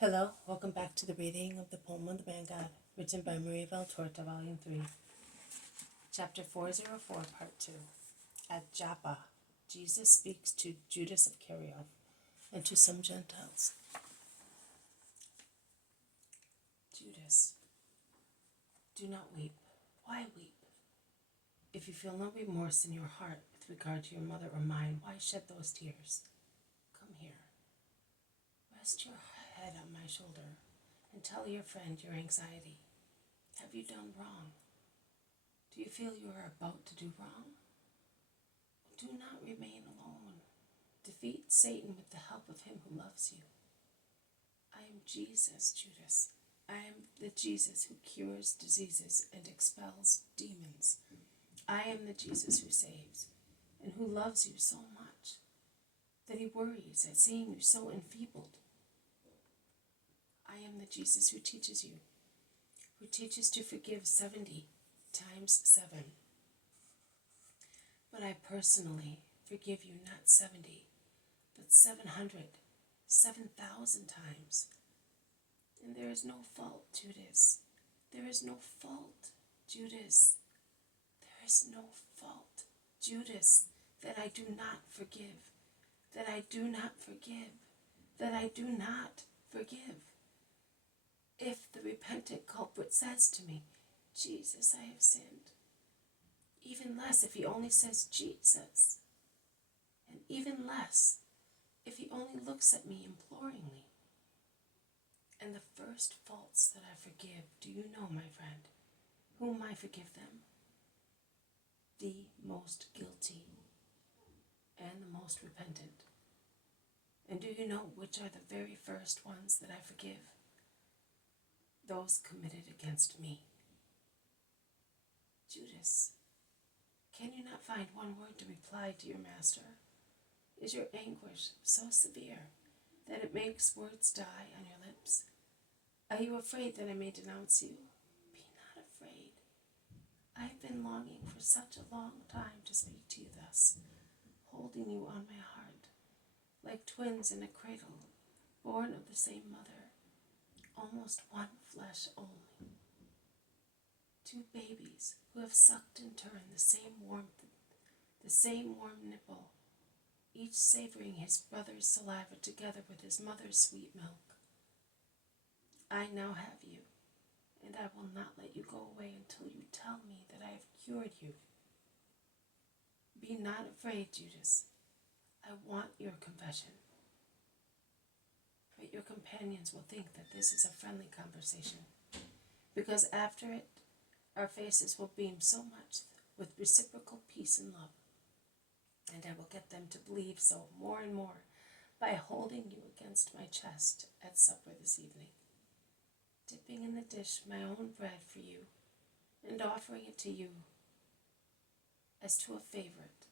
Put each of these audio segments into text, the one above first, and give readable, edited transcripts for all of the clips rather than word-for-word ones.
Hello, welcome back to the reading of the poem of the Man God, written by Maria Valtorta, Volume 3, Chapter 404, Part 2. At Joppa, Jesus speaks to Judas of Kerioth and to some Gentiles. Judas, do not weep. Why weep? If you feel no remorse in your heart with regard to your mother or mine, why shed those tears? Come here. Rest your head on my shoulder and tell your friend your anxiety. Have you done wrong? Do you feel you are about to do wrong? Do not remain alone. Defeat Satan with the help of him who loves you. I am Jesus, Judas. I am the Jesus who cures diseases and expels demons. I am the Jesus who saves and who loves you so much that he worries at seeing you so enfeebled. I am the Jesus who teaches you, who teaches to forgive 70 times 7. But I personally forgive you not 70, but 700, 7,000 times. And there is no fault, Judas. There is no fault, Judas. There is no fault, Judas, that I do not forgive, that I do not forgive, that I do not forgive. If the repentant culprit says to me, Jesus, I have sinned, even less if he only says Jesus, and even less if he only looks at me imploringly. And the first faults that I forgive, do you know, my friend, whom I forgive them? The most guilty and the most repentant. And do you know which are the very first ones that I forgive? Those committed against me. Judas, can you not find one word to reply to your master? Is your anguish so severe that it makes words die on your lips? Are you afraid that I may denounce you? Be not afraid. I have been longing for such a long time to speak to you thus, holding you on my heart, like twins in a cradle, born of the same mother, almost one flesh only. Two babies who have sucked in turn the same warmth, the same warm nipple, each savoring his brother's saliva together with his mother's sweet milk. I now have you, and I will not let you go away until you tell me that I have cured you. Be not afraid, Judas. I want your confession. But your companions will think that this is a friendly conversation, because after it, our faces will beam so much with reciprocal peace and love. And I will get them to believe so more and more by holding you against my chest at supper this evening, dipping in the dish my own bread for you, and offering it to you as to a favorite.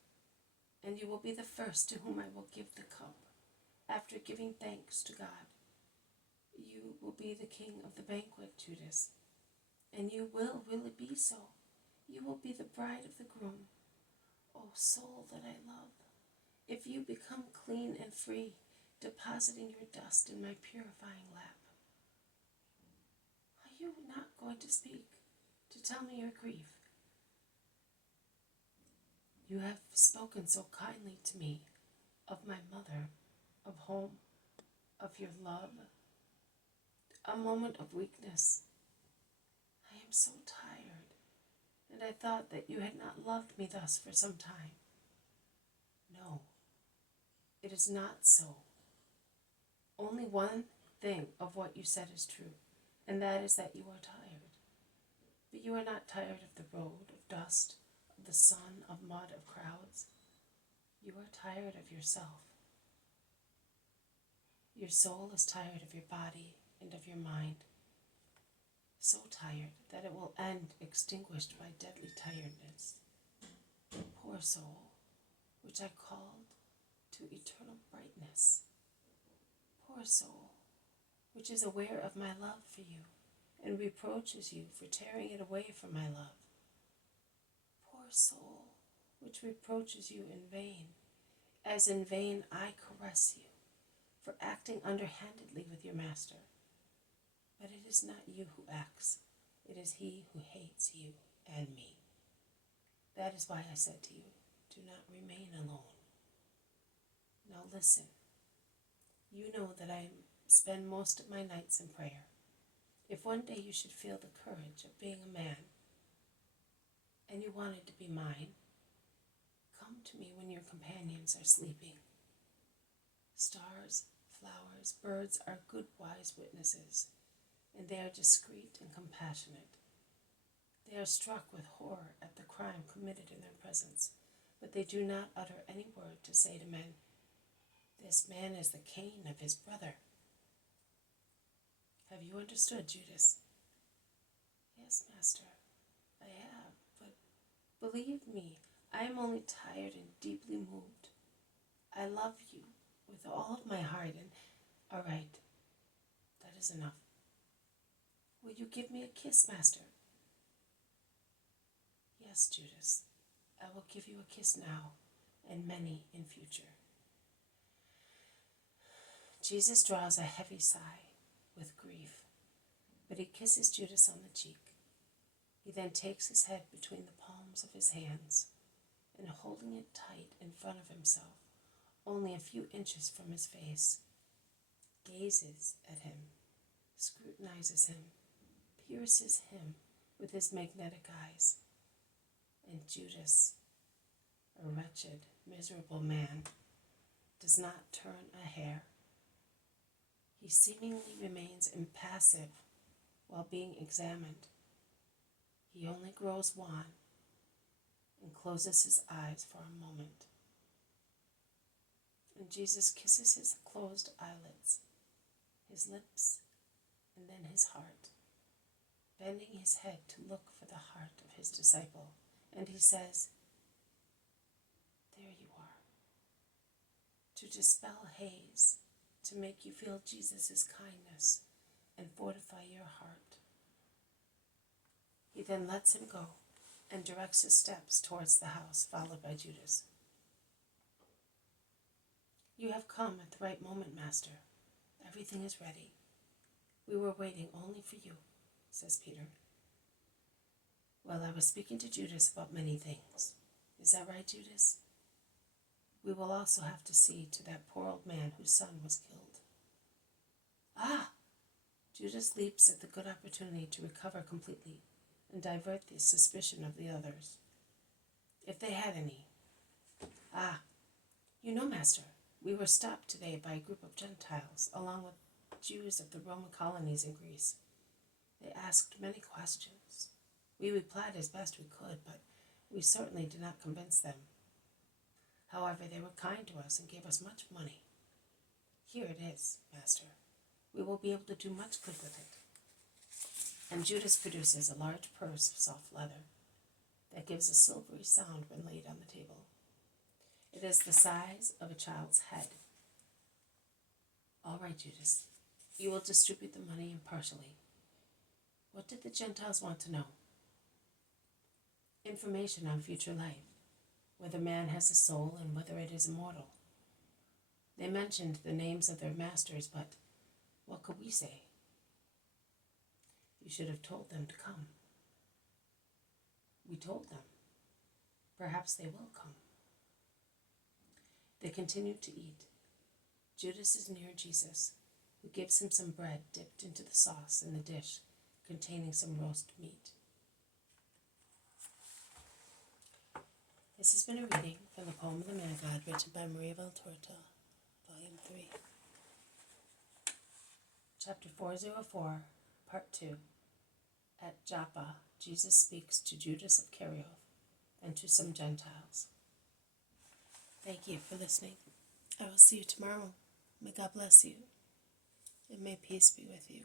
And you will be the first to whom I will give the cup, after giving thanks to God. You will be the king of the banquet, Judas, and you will really be so. You will be the bride of the groom. O soul that I love, if you become clean and free, depositing your dust in my purifying lap. Are you not going to speak, to tell me your grief? You have spoken so kindly to me of my mother, of home, of your love. A moment of weakness. I am so tired, and I thought that you had not loved me thus for some time. No, it is not so. Only one thing of what you said is true, and that is that you are tired. But you are not tired of the road, of dust, of the sun, of mud, of crowds. You are tired of yourself. Your soul is tired of your body and of your mind, so tired that it will end extinguished by deadly tiredness. Poor soul, which I called to eternal brightness. Poor soul, which is aware of my love for you and reproaches you for tearing it away from my love. Poor soul, which reproaches you in vain, as in vain I caress you, for acting underhandedly with your master, But it is not you who acts. It is he who hates you and me. That is why I said to you, do not remain alone. Now listen. You know that I spend most of my nights in prayer. If one day you should feel the courage of being a man, and you wanted to be mine, come to me when your companions are sleeping. Stars, flowers, birds are good, wise witnesses, and they are discreet and compassionate. They are struck with horror at the crime committed in their presence, but they do not utter any word to say to men, this man is the Cain of his brother. Have you understood, Judas? Yes, Master, I have, but believe me, I am only tired and deeply moved. I love you with all of my heart, and all right, that is enough. Will you give me a kiss, Master? Yes, Judas, I will give you a kiss now, and many in future. Jesus draws a heavy sigh with grief, but he kisses Judas on the cheek. He then takes his head between the palms of his hands, and holding it tight in front of himself, only a few inches from his face, gazes at him, scrutinizes him, pierces him with his magnetic eyes. And Judas, a wretched, miserable man, does not turn a hair. He seemingly remains impassive while being examined. He only grows wan and closes his eyes for a moment. And Jesus kisses his closed eyelids, his lips, and then his heart, bending his head to look for the heart of his disciple. And he says, there you are. To dispel haze, to make you feel Jesus' kindness and fortify your heart. He then lets him go and directs his steps towards the house, followed by Judas. You have come at the right moment, Master. Everything is ready. We were waiting only for you, says Peter. Well, I was speaking to Judas about many things. Is that right, Judas? We will also have to see to that poor old man whose son was killed. Ah! Judas leaps at the good opportunity to recover completely and divert the suspicion of the others, if they had any. Ah! You know, Master, we were stopped today by a group of Gentiles, along with Jews of the Roman colonies in Greece. They asked many questions. We replied as best we could, but we certainly did not convince them. However, they were kind to us and gave us much money. Here it is, Master. We will be able to do much good with it. And Judas produces a large purse of soft leather that gives a silvery sound when laid on the table. It is the size of a child's head. All right, Judas, you will distribute the money impartially. What did the Gentiles want to know? Information on future life, whether man has a soul and whether it is immortal. They mentioned the names of their masters, but what could we say? You should have told them to come. We told them. Perhaps they will come. They continued to eat. Judas is near Jesus, who gives him some bread dipped into the sauce in the dish containing some roast meat. This has been a reading from the poem of the Man of God, written by Maria Valtorta, Volume 3. Chapter 404, Part 2. At Joppa, Jesus speaks to Judas of Kerioth and to some Gentiles. Thank you for listening. I will see you tomorrow. May God bless you, and may peace be with you.